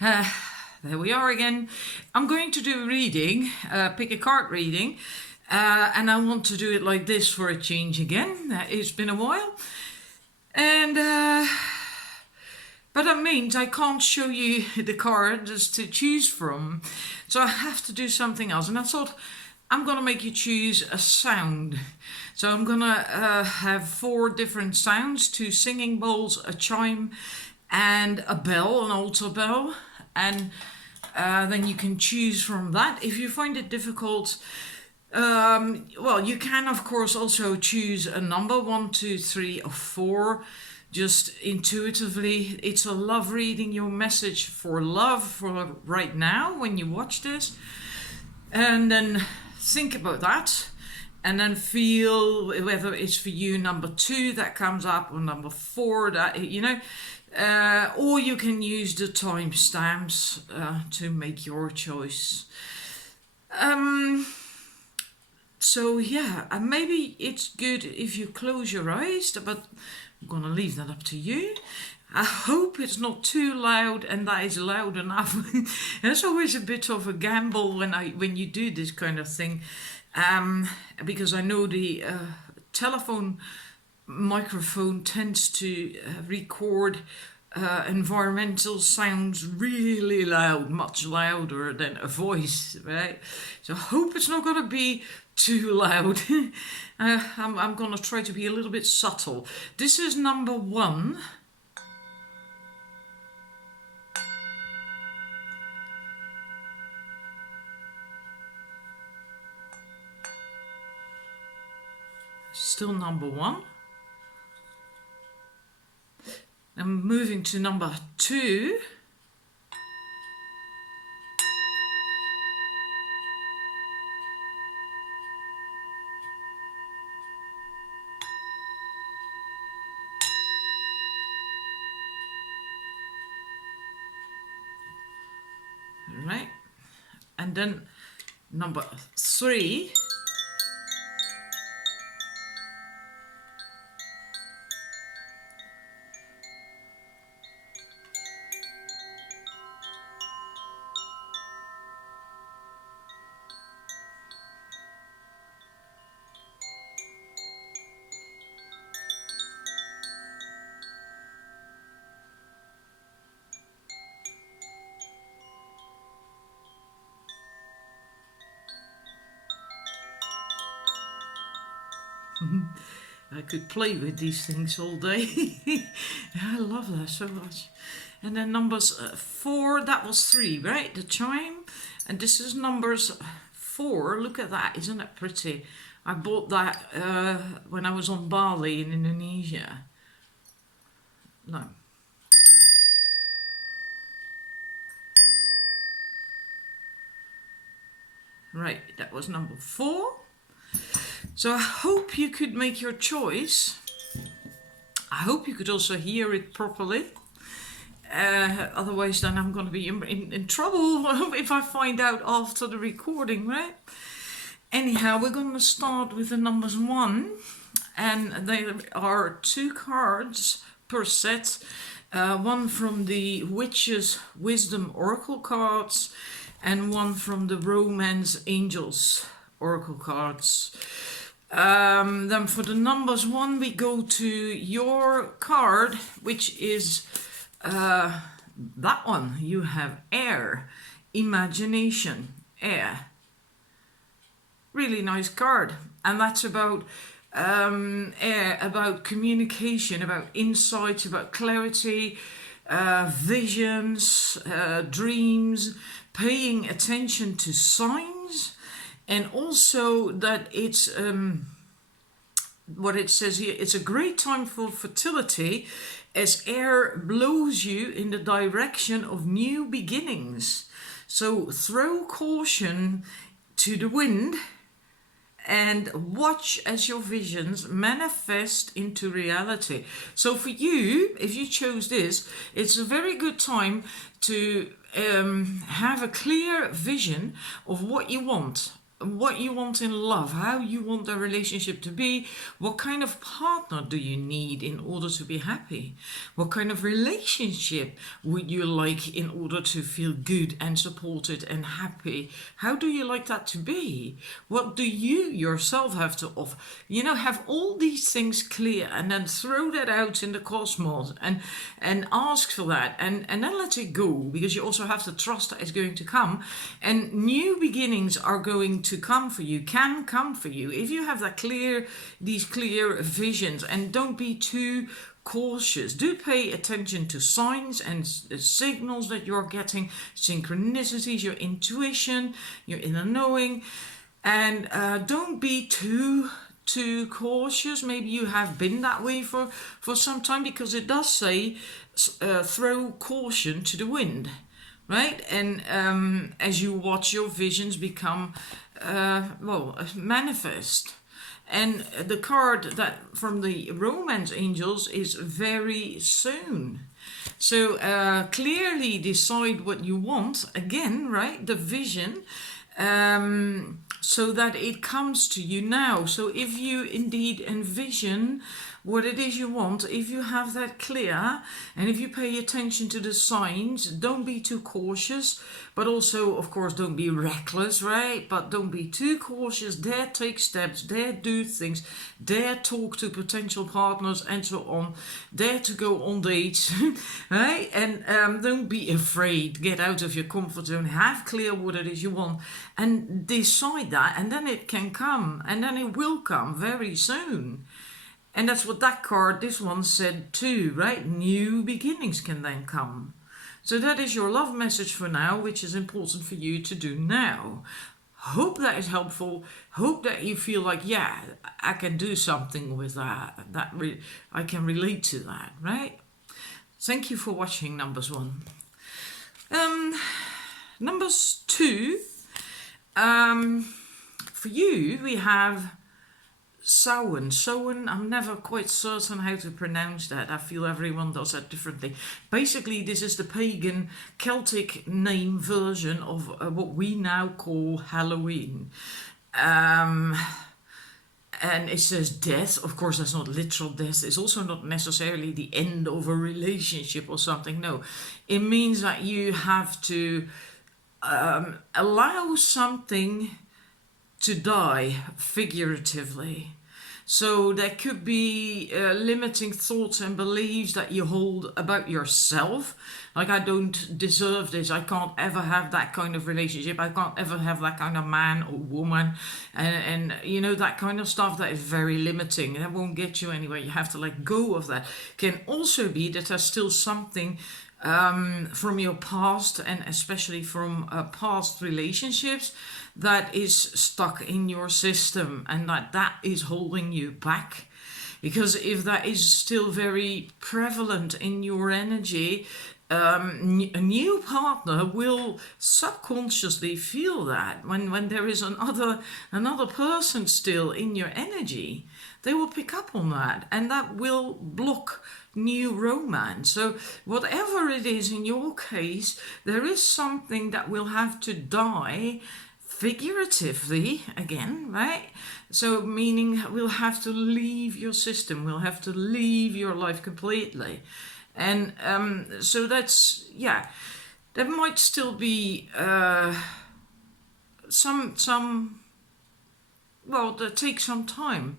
uh, there we are again. I'm going to do a reading, pick a card reading, and I want to do it like this for a change again. It's been a while, and but that means I can't show you the cards to choose from, so I have to do something else. And I thought I'm gonna make you choose a sound. So I'm gonna have 4 different sounds: 2 singing bowls, a chime, and a bell, an altar bell. And then you can choose from that. If you find it difficult, well, you can of course also choose a number, 1, 2, 3, or 4. Just intuitively. It's a love reading, your message for love for right now when you watch this. And then think about that, and then feel whether it's for you number 2 that comes up or number 4 that, you know, or you can use the timestamps to make your choice. So yeah, maybe it's good if you close your eyes, but I'm gonna leave that up to you. I hope it's not too loud, and that is loud enough. It's always a bit of a gamble when you do this kind of thing, because I know the telephone microphone tends to record environmental sounds really loud, much louder than a voice, right? So I hope it's not going to be too loud. I'm going to try to be a little bit subtle. This is number 1. Still number 1. I'm moving to number 2. Right, and then number 3. I could play with these things all day. I love that so much. And then numbers 4, that was 3, right? The chime. And this is numbers 4. Look at that, isn't it pretty? I bought that when I was on Bali in Indonesia. No. Right, that was number 4. So I hope you could make your choice. I hope you could also hear it properly. Otherwise then I'm going to be in trouble if I find out after the recording, right? Anyhow, we're going to start with the numbers 1. And there are 2 cards per set. One from the Witch's Wisdom Oracle cards, and one from the Romance Angels Oracle cards. Then for the numbers 1, we go to your card, which is that one. You have air, imagination, air. Really nice card. And that's about air, about communication, about insights, about clarity, visions, dreams, paying attention to signs. And also that it's, what it says here, it's a great time for fertility as air blows you in the direction of new beginnings. So throw caution to the wind and watch as your visions manifest into reality. So for you, if you chose this, it's a very good time to have a clear vision of what you want. what you want in love, how you want the relationship to be, what kind of partner do you need in order to be happy, what kind of relationship would you like in order to feel good and supported and happy, how do you like that to be, what do you yourself have to offer, have all these things clear, and then throw that out in the cosmos and ask for that, and then let it go, because you also have to trust that it's going to come, and new beginnings are going to come for you, can come for you, if you have these clear visions. And don't be too cautious. Do pay attention to signs and signals that you're getting, synchronicities, your intuition, your inner knowing, and don't be too cautious. Maybe you have been that way for some time, because it does say throw caution to the wind, right? And as you watch your visions become manifest. And the card that from the romance angels is very soon. So clearly decide what you want, again, right? The vision, so that it comes to you now. So if you indeed envision what it is you want, if you have that clear, and if you pay attention to the signs, don't be too cautious, but also, of course, don't be reckless, right? But don't be too cautious. Dare take steps, dare do things, dare talk to potential partners and so on, dare to go on dates, right? And don't be afraid. Get out of your comfort zone, have clear what it is you want, and decide that, and then it can come, and then it will come very soon. And that's what that card, this one, said too, right? New beginnings can then come. So that is your love message for now, which is important for you to do now. Hope that is helpful. Hope that you feel like, yeah, I can do something with that. I can relate to that, right? Thank you for watching, numbers 1. Numbers 2, for you, we have Samhain. I'm never quite certain how to pronounce that. I feel everyone does that differently. Basically, this is the pagan Celtic name version of what we now call Halloween. And it says death. Of course, that's not literal death. It's also not necessarily the end of a relationship or something. No, it means that you have to allow something to die, figuratively. So there could be limiting thoughts and beliefs that you hold about yourself. Like, I don't deserve this. I can't ever have that kind of relationship. I can't ever have that kind of man or woman. And that kind of stuff that is very limiting. That won't get you anywhere. You have to let go of that. Can also be that there's still something from your past, and especially from past relationships, that is stuck in your system, and that is holding you back. Because if that is still very prevalent in your energy, a new partner will subconsciously feel that when there is another person still in your energy, they will pick up on that, and that will block new romance. So whatever it is in your case, there is something that will have to die, figuratively again, right? So meaning we'll have to leave your system, we'll have to leave your life completely. And so that's, yeah, there might still be that takes some time,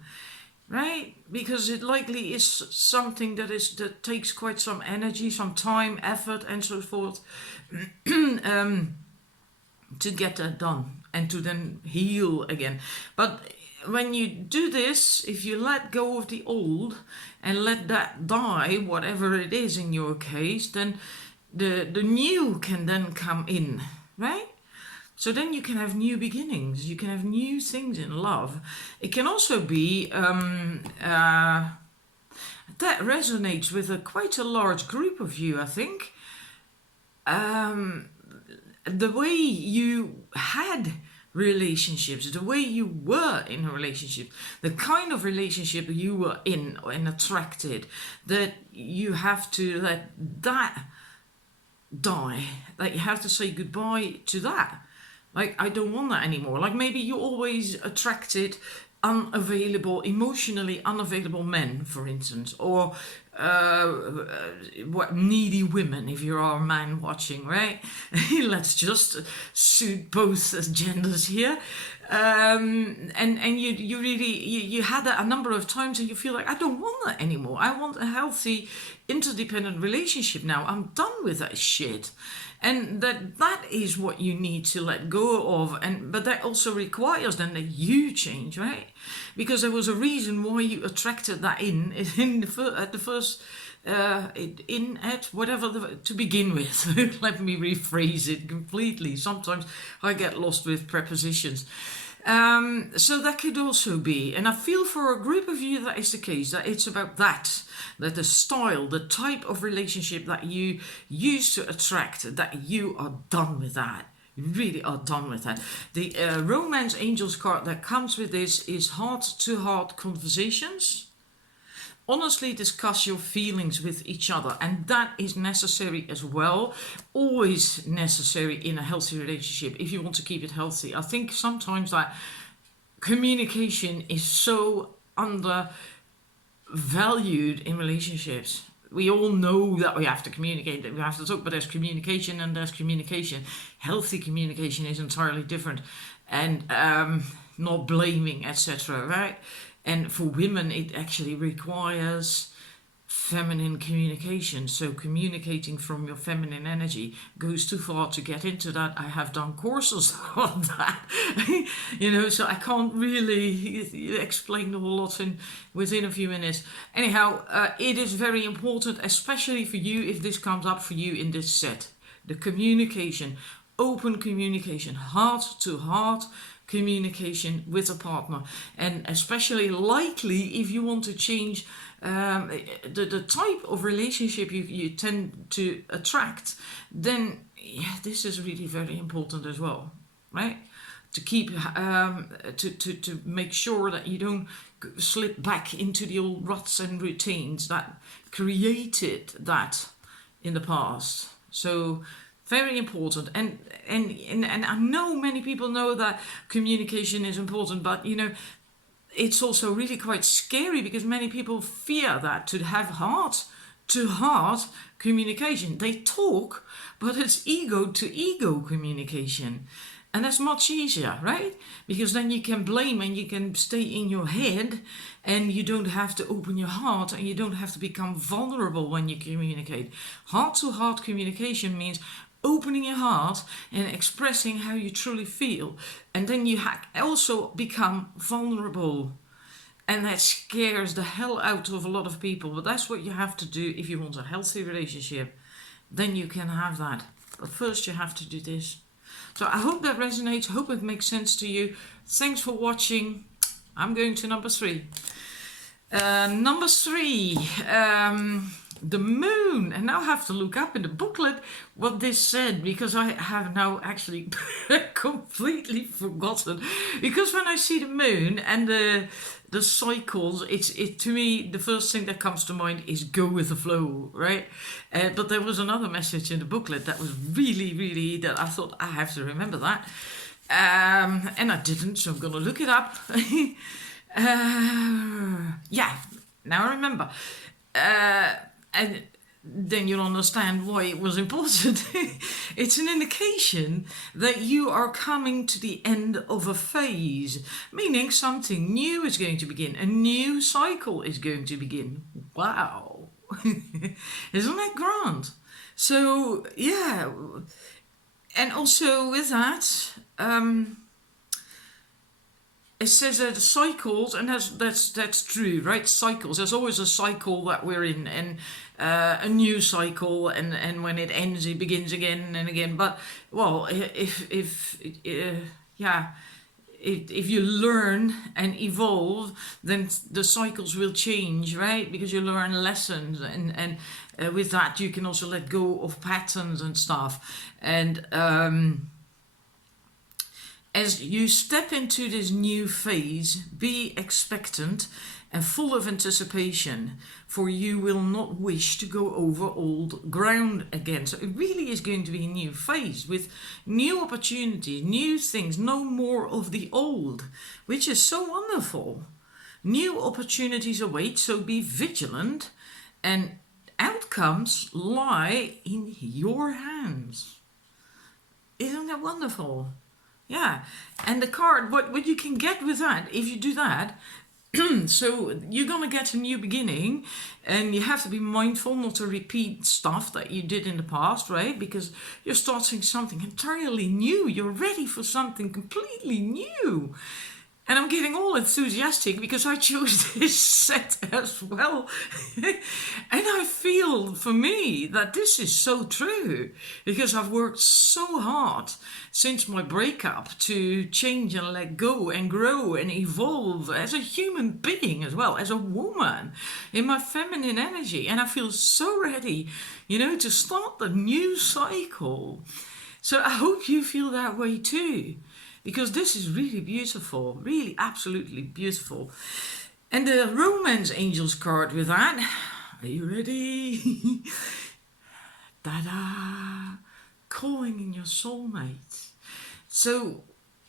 right? Because it likely is something that takes quite some energy, some time, effort, and so forth, to get that done and to then heal again. But when you do this, if you let go of the old and let that die, whatever it is in your case, then the new can then come in, right? So then you can have new beginnings, you can have new things in love. It can also be that resonates with quite a large group of you, I think. The way you had relationships, the way you were in a relationship, the kind of relationship you were in and attracted, that you have to let that die, that you have to say goodbye to that, Like, I don't want that anymore. Like, maybe you always attracted emotionally unavailable men, for instance, or needy women, if you are a man watching, right? Let's just suit both genders here. And you really, you had that a number of times and you feel like, I don't want that anymore. I want a healthy, interdependent relationship now. I'm done with that shit. And that is what you need to let go of, but that also requires then that you change, right? Because there was a reason why you attracted that at the first to begin with. Let me rephrase it completely. Sometimes I get lost with prepositions. So that could also be, and I feel for a group of you that is the case, that it's about that the style, the type of relationship that you used to attract, that you are done with that. You really are done with that. The Romance Angels card that comes with this is heart-to-heart conversations. Honestly discuss your feelings with each other, and that is necessary as well. Always necessary in a healthy relationship if you want to keep it healthy. I think sometimes that communication is so undervalued in relationships. We all know that we have to communicate, that we have to talk, but there's communication and there's communication. Healthy communication is entirely different, and not blaming, etc., right? And for women, it actually requires feminine communication. So communicating from your feminine energy goes too far to get into that. I have done courses on that, so I can't really explain the whole lot within a few minutes. Anyhow, it is very important, especially for you, if this comes up for you in this set. The communication, open communication, heart to heart communication with a partner, and especially likely if you want to change the type of relationship you tend to attract, then this is really very important as well, right? To keep to make sure that you don't slip back into the old ruts and routines that created that in the past. So very important, and I know many people know that communication is important, but it's also really quite scary because many people fear that, to have heart to heart communication. They talk, but it's ego to ego communication, and that's much easier, right? Because then you can blame and you can stay in your head, and you don't have to open your heart, and you don't have to become vulnerable when you communicate. Heart to heart communication means opening your heart and expressing how you truly feel, and then you also become vulnerable, and that scares the hell out of a lot of people, but that's what you have to do if you want a healthy relationship. Then you can have that, but first you have to do this. So I hope that resonates, hope it makes sense to you. Thanks for watching. I'm going to number 3. Number 3, the moon. And now I have to look up in the booklet what this said, because I have now actually completely forgotten. Because when I see the moon and the cycles, it to me, the first thing that comes to mind is go with the flow, right? But there was another message in the booklet that was really, that I thought I have to remember that. And I didn't, so I'm going to look it up. Yeah, now I remember. And then you'll understand why it was important. It's an indication that you are coming to the end of a phase, meaning something new is going to begin. A new cycle is going to begin. Wow. Isn't that grand? So, yeah. And also with that, it says that cycles, and that's true, right? Cycles. There's always a cycle that we're in, and a new cycle, and when it ends, it begins again and again. But well, if you learn and evolve, then the cycles will change, right? Because you learn lessons, and with that you can also let go of patterns and stuff, and As you step into this new phase, be expectant and full of anticipation, for you will not wish to go over old ground again. So it really is going to be a new phase with new opportunities, new things, no more of the old, which is so wonderful. New opportunities await, so be vigilant, and outcomes lie in your hands. Isn't that wonderful? Yeah, and the card, what you can get with that, if you do that, so you're gonna get a new beginning, and you have to be mindful not to repeat stuff that you did in the past, right? Because you're starting something entirely new. You're ready for something completely new. And I'm getting all enthusiastic because I chose this set as well. And I feel for me that this is so true, because I've worked so hard since my breakup to change and let go and grow and evolve as a human being as well, as a woman, in my feminine energy. And I feel so ready, to start the new cycle. So I hope you feel that way too, because this is really beautiful, really absolutely beautiful. And the Romance Angels card with that, are you ready? Ta-da! Calling in your soulmate. So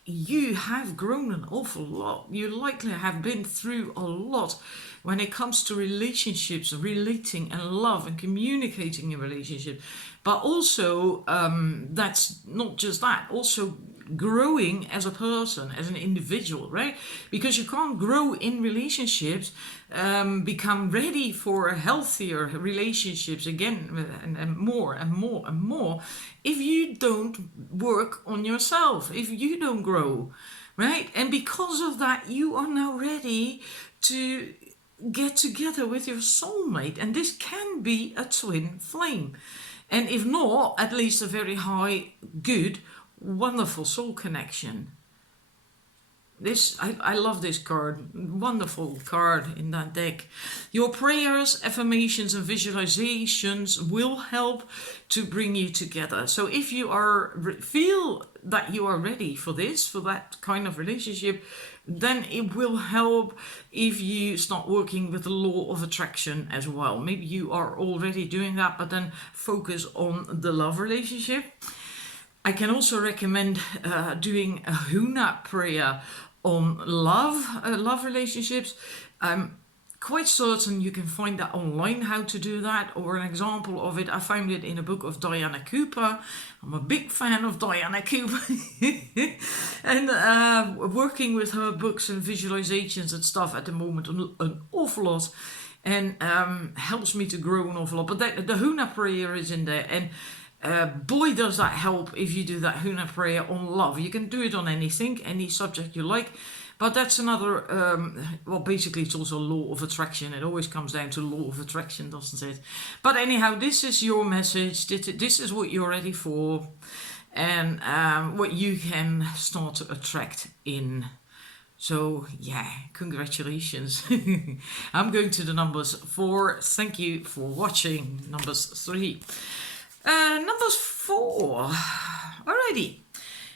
you have grown an awful lot. You likely have been through a lot when it comes to relationships, relating and love and communicating in relationships. But also, that's not just that, also growing as a person, as an individual, right? Because you can't grow in relationships, become ready for healthier relationships again, and more and more and more, if you don't work on yourself, if you don't grow, right? And because of that, you are now ready to get together with your soulmate, and this can be a twin flame, and if not, at least a very high, good, wonderful soul connection. I love this card. Wonderful card in that deck. Your prayers, affirmations and visualizations will help to bring you together. So if you feel that you are ready for this, for that kind of relationship, then it will help if you start working with the law of attraction as well. Maybe you are already doing that, but then focus on the love relationship. I can also recommend doing a Huna prayer on love relationships. I'm quite certain you can find that online, how to do that, or an example of it. I found it in a book of Diana Cooper. I'm a big fan of Diana Cooper. And working with her books and visualizations and stuff at the moment an awful lot, and helps me to grow an awful lot. But the Huna prayer is in there, and boy does that help if you do that Huna prayer on love. You can do it on anything, any subject you like, but that's another, basically it's also law of attraction. It always comes down to law of attraction, doesn't it? But anyhow, this is your message. This is what you're ready for, and what you can start to attract in. So yeah, congratulations. I'm going to the numbers 4. Thank you for watching. Numbers 3. Numbers 4. Alrighty.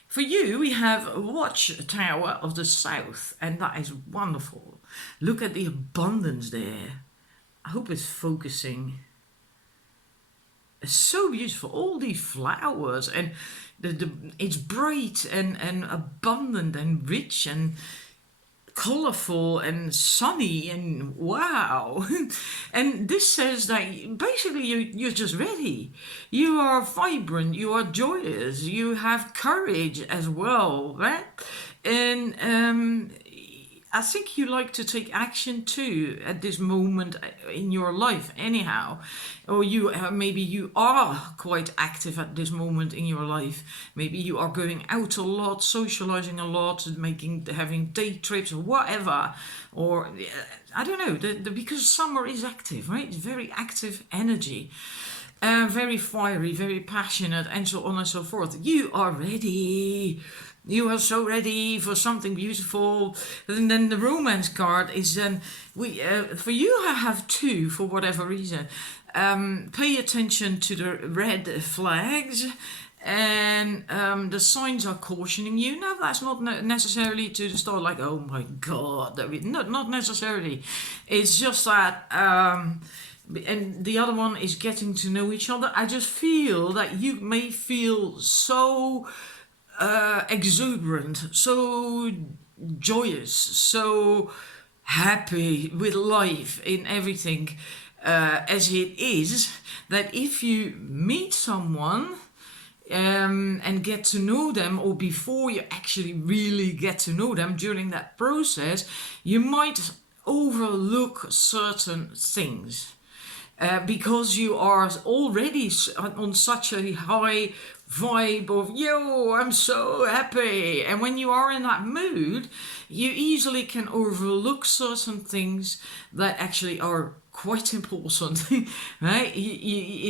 For you, we have Watchtower of the South, and that is wonderful. Look at the abundance there. I hope it's focusing. It's so beautiful. All these flowers, and it's bright and abundant and rich and colorful and sunny, and wow. And this says that basically you're just ready. You are vibrant, you are joyous, you have courage as well, right? And I think you like to take action too at this moment in your life anyhow, or you maybe you are quite active at this moment in your life. Maybe you are going out a lot, socializing a lot, having day trips or whatever, or I don't know, because summer is active, right? It's very active energy. Very fiery, very passionate, and so on and so forth. You are ready. You are so ready for something beautiful. And then the romance card is then for you. I have 2 for whatever reason. Pay attention to the red flags, and the signs are cautioning you. Now, that's not necessarily to start like, oh my god, not necessarily. It's just that, and the other one is getting to know each other. I just feel that you may feel so exuberant, so joyous, so happy with life in everything as it is, that if you meet someone and get to know them, or before you actually really get to know them, during that process, you might overlook certain things. Because you are already on such a high vibe of, yo, I'm so happy. And when you are in that mood, you easily can overlook certain things that actually are quite important, right?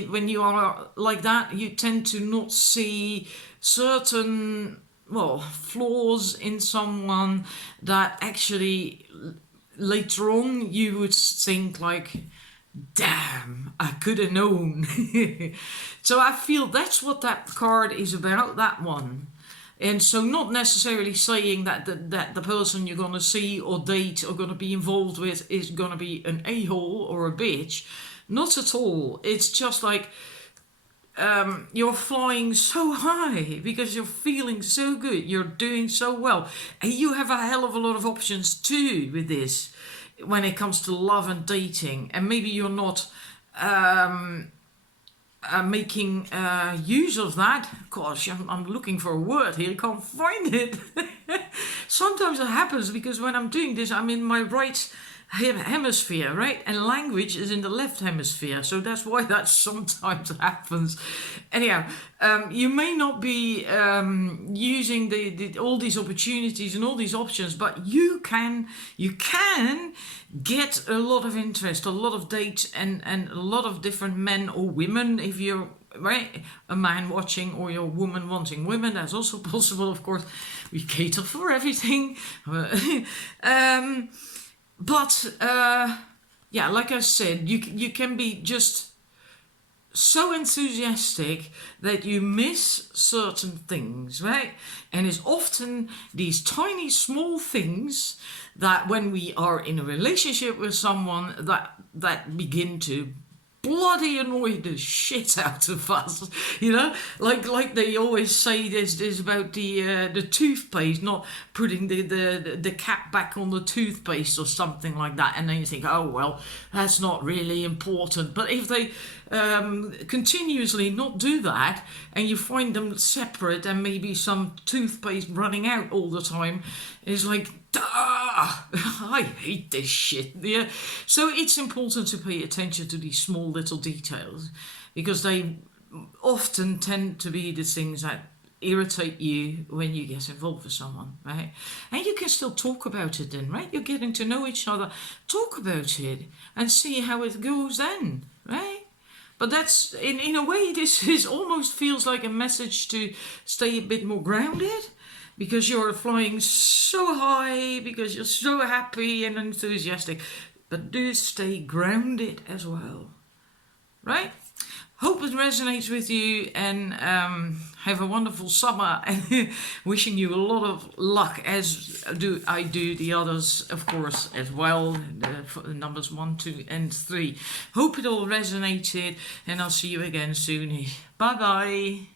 When you are like that, you tend to not see certain, well, flaws in someone that actually later on you would think like, damn, I could have known. So I feel that's what that card is about, that one. And so not necessarily saying that the person you're going to see or date or going to be involved with is going to be an a-hole or a bitch. Not at all. It's just like you're flying so high because you're feeling so good. You're doing so well. And you have a hell of a lot of options too with this when it comes to love and dating. And maybe you're not making use of that. Gosh, I'm looking for a word here, I can't find it. Sometimes it happens because when I'm doing this, I'm in my right hemisphere, right? And language is in the left hemisphere, so that's why that sometimes happens. Anyhow, you may not be using the all these opportunities and all these options, but you can get a lot of interest, a lot of dates, and a lot of different men or women. If you're right, a man watching, or you're a woman wanting women, that's also possible. Of course, we cater for everything. But yeah, like I said, you can be just so enthusiastic that you miss certain things, right? And it's often these tiny small things that when we are in a relationship with someone that begin to bloody annoy the shit out of us, you know, like they always say this about the toothpaste, not putting the cap back on the toothpaste or something like that, and then you think, oh well, that's not really important. But if they continuously not do that, and you find them separate, and maybe some toothpaste running out all the time, it's like, I hate this shit. Yeah. So it's important to pay attention to these small little details, because they often tend to be the things that irritate you when you get involved with someone, right? And you can still talk about it then, right? You're getting to know each other. Talk about it and see how it goes then, right? But that's, in a way, this is almost feels like a message to stay a bit more grounded, because you're flying so high, because you're so happy and enthusiastic. But do stay grounded as well, right? Hope it resonates with you, and have a wonderful summer, and wishing you a lot of luck, as I do the others, of course, as well, the numbers 1, 2 and 3. Hope it all resonated, and I'll see you again soon. Bye bye.